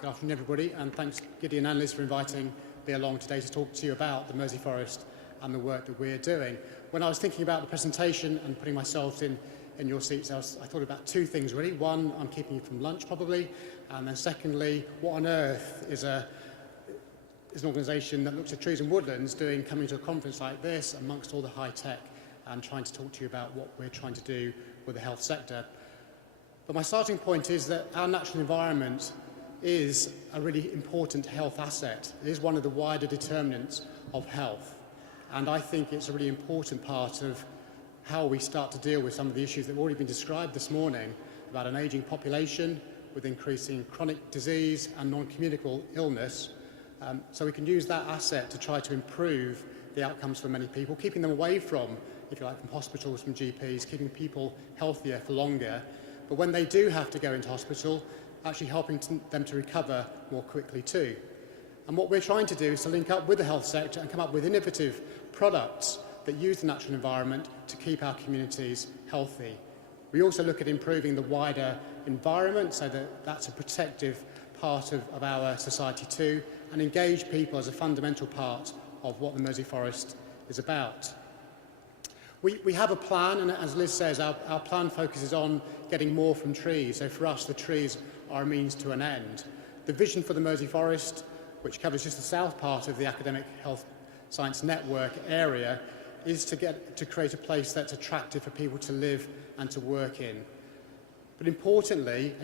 Good afternoon, everybody, and thanks, Gideon and Liz, for inviting me along today to talk to you about the Mersey Forest and the work that we're doing. When I was thinking about the presentation and putting myself in your seats, I thought about two things, really. One, I'm keeping you from lunch, probably, and then secondly, what on earth is an organisation that looks at trees and woodlands coming to a conference like this amongst all the high tech and trying to talk to you about what we're trying to do with the health sector. But my starting point is that our natural environment is a really important health asset. It is one of the wider determinants of health. And I think it's a really important part of how we start to deal with some of the issues that have already been described this morning about an ageing population with increasing chronic disease and non-communicable illness. So we can use that asset to try to improve the outcomes for many people, keeping them away from, if you like, from hospitals, from GPs, keeping people healthier for longer. But when they do have to go into hospital, actually helping them to recover more quickly too. And what we're trying to do is to link up with the health sector and come up with innovative products that use the natural environment to keep our communities healthy. We also look at improving the wider environment so that that's a protective part of our society too, and engage people as a fundamental part of what the Mersey Forest is about. We have a plan, and as Liz says, our plan focuses on getting more from trees. So for us, the trees are a means to an end. The vision for the Mersey Forest, which covers just the south part of the academic health science network area, is to create a place that's attractive for people to live and to work in. But importantly,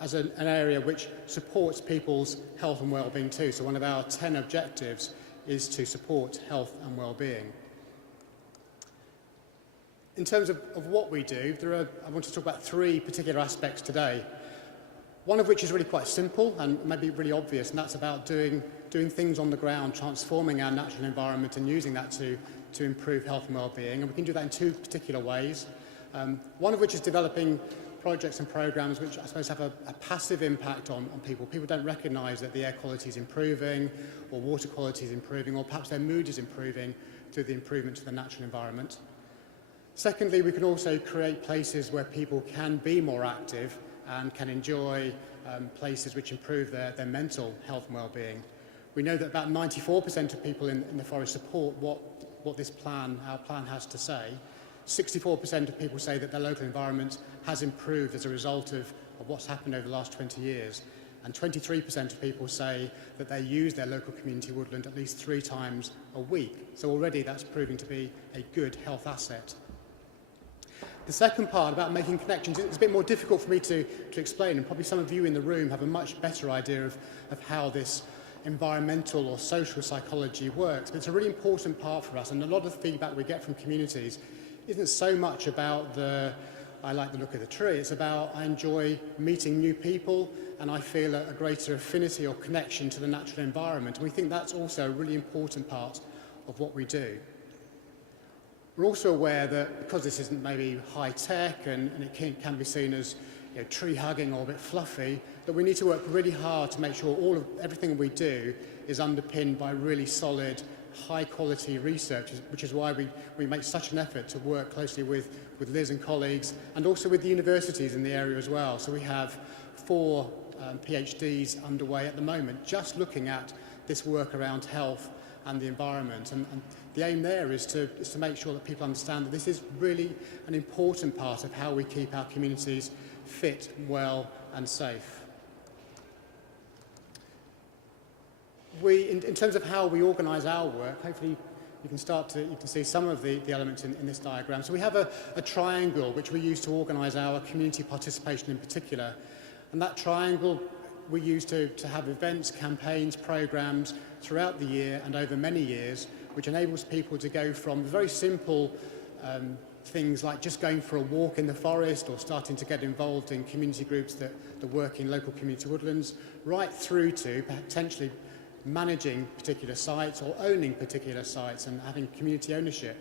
as an area which supports people's health and well-being too. So one of our 10 objectives is to support health and well-being. In terms of what we do, I want to talk about three particular aspects today. One of which is really quite simple and maybe really obvious, and that's about doing things on the ground, transforming our natural environment and using that to improve health and well-being. And we can do that in two particular ways. One of which is developing projects and programs which I suppose have a passive impact on people. People don't recognise that the air quality is improving, or water quality is improving, or perhaps their mood is improving through the improvement to the natural environment. Secondly, we can also create places where people can be more active and can enjoy places which improve their mental health and well-being. We know that about 94% of people in the forest support what our plan has to say. 64% of people say that their local environment has improved as a result of what's happened over the last 20 years. And 23% of people say that they use their local community woodland at least 3 times a week. So already that's proving to be a good health asset. The second part about making connections is a bit more difficult for me to explain, and probably some of you in the room have a much better idea of how this environmental or social psychology works. But it's a really important part for us, and a lot of the feedback we get from communities isn't so much about I like the look of the tree. It's about I enjoy meeting new people and I feel a greater affinity or connection to the natural environment. And we think that's also a really important part of what we do. We're also aware that because this isn't maybe high tech and it can be seen as tree hugging or a bit fluffy, that we need to work really hard to make sure everything we do is underpinned by really solid, high quality research, which is why we make such an effort to work closely with Liz and colleagues, and also with the universities in the area as well. So we have 4 PhDs underway at the moment, just looking at this work around health and the environment. And the aim there is to make sure that people understand that this is really an important part of how we keep our communities fit, well and safe. In terms of how we organise our work, hopefully you can see some of the elements in this diagram. So we have a triangle which we use to organise our community participation in particular. And that triangle we use to have events, campaigns, programmes throughout the year and over many years, which enables people to go from very simple things like just going for a walk in the forest or starting to get involved in community groups that work in local community woodlands, right through to potentially managing particular sites or owning particular sites and having community ownership.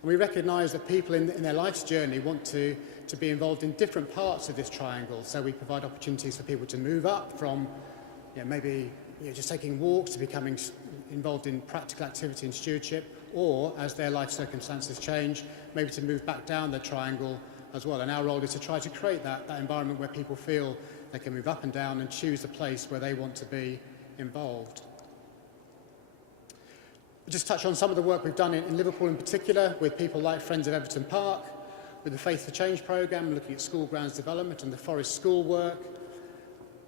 And we recognise that people in their life's journey want to be involved in different parts of this triangle. So we provide opportunities for people to move up from maybe just taking walks to becoming involved in practical activity and stewardship, or as their life circumstances change, maybe to move back down the triangle as well. And our role is to try to create that environment where people feel they can move up and down and choose the place where they want to be involved. I'll just touch on some of the work we've done in Liverpool in particular, with people like Friends of Everton Park, with the Faith for Change programme, looking at school grounds development and the Forest School work,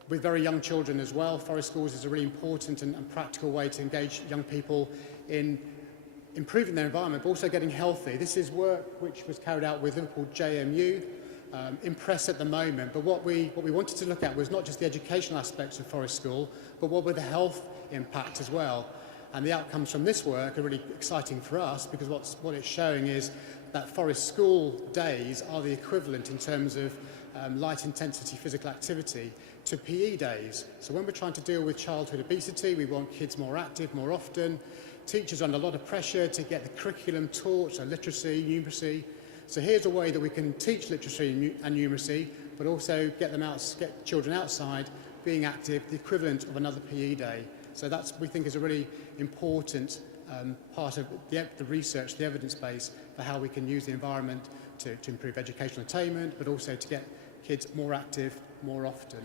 with very young children as well. Forest schools is a really important and practical way to engage young people in improving their environment, but also getting healthy. This is work which was carried out with Liverpool JMU, in press at the moment, but what we wanted to look at was not just the educational aspects of Forest School, but what were the health impact as well. And the outcomes from this work are really exciting for us, because what it's showing is that Forest School days are the equivalent in terms of light intensity physical activity to PE days. So when we're trying to deal with childhood obesity, we want kids more active more often. Teachers are under a lot of pressure to get the curriculum taught, so literacy, numeracy. So here's a way that we can teach literacy and numeracy, but also get children outside being active, the equivalent of another PE day. So that's, we think, is a really important part of the research, the evidence base for how we can use the environment to improve educational attainment, but also to get kids more active more often.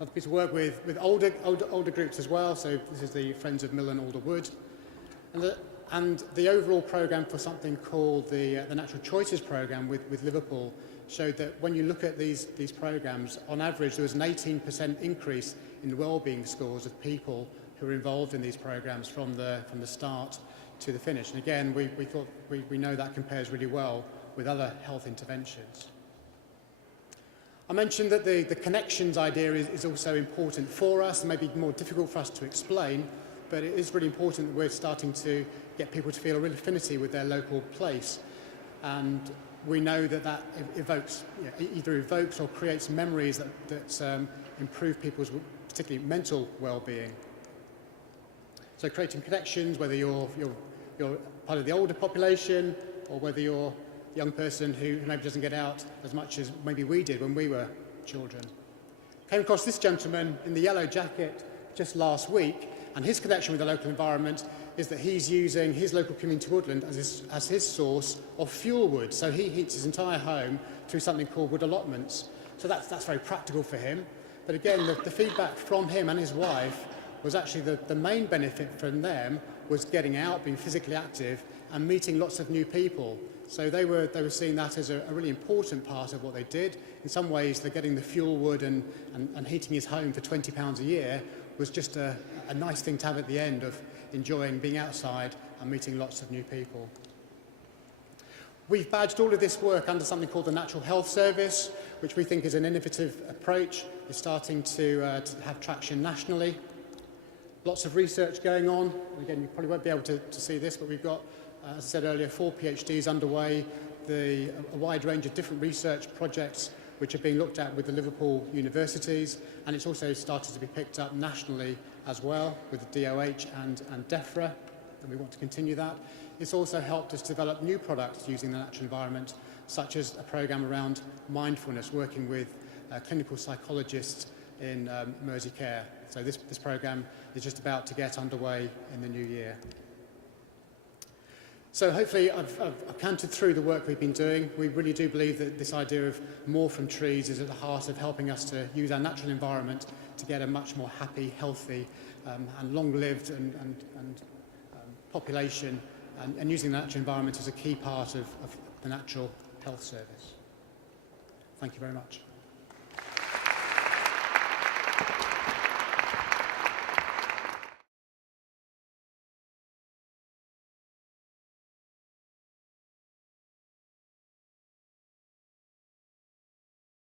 Other piece of work with older groups as well. So this is the Friends of Mill and Alder Wood. And the overall programme for something called the Natural Choices programme with Liverpool showed that when you look at these programmes, on average there was an 18% increase in the wellbeing scores of people who were involved in these programmes from the start to the finish. And again, we know that compares really well with other health interventions. I mentioned that the connections idea is also important for us, and maybe more difficult for us to explain, but it is really important that we're starting to get people to feel a real affinity with their local place. And we know that evokes, either evokes or creates memories that improve people's, particularly mental well-being. So creating connections, whether you're part of the older population or whether you're a young person who maybe doesn't get out as much as maybe we did when we were children. Came across this gentleman in the yellow jacket just last week, and his connection with the local environment is that he's using his local community woodland as his source of fuel wood. So he heats his entire home through something called wood allotments. So that's very practical for him. But again, the feedback from him and his wife was actually the main benefit from them was getting out, being physically active, and meeting lots of new people. So they were seeing that as a really important part of what they did. In some ways, they're getting the fuel wood and heating his home for £20 a year was just a nice thing to have at the end of enjoying being outside and meeting lots of new people. We've badged all of this work under something called the Natural Health Service, which we think is an innovative approach. It's starting to have traction nationally. Lots of research going on. Again, you probably won't be able to see this, but we've got, as I said earlier, 4 PhDs underway, a wide range of different research projects which are being looked at with the Liverpool universities, and it's also started to be picked up nationally as well with the DOH and DEFRA, and we want to continue that. It's also helped us develop new products using the natural environment, such as a programme around mindfulness, working with clinical psychologists in Mersey Care. So this programme is just about to get underway in the new year. So hopefully I've cantered through the work we've been doing. We really do believe that this idea of more from trees is at the heart of helping us to use our natural environment to get a much more happy, healthy and long-lived and population, and using the natural environment as a key part of the Natural Health Service. Thank you very much.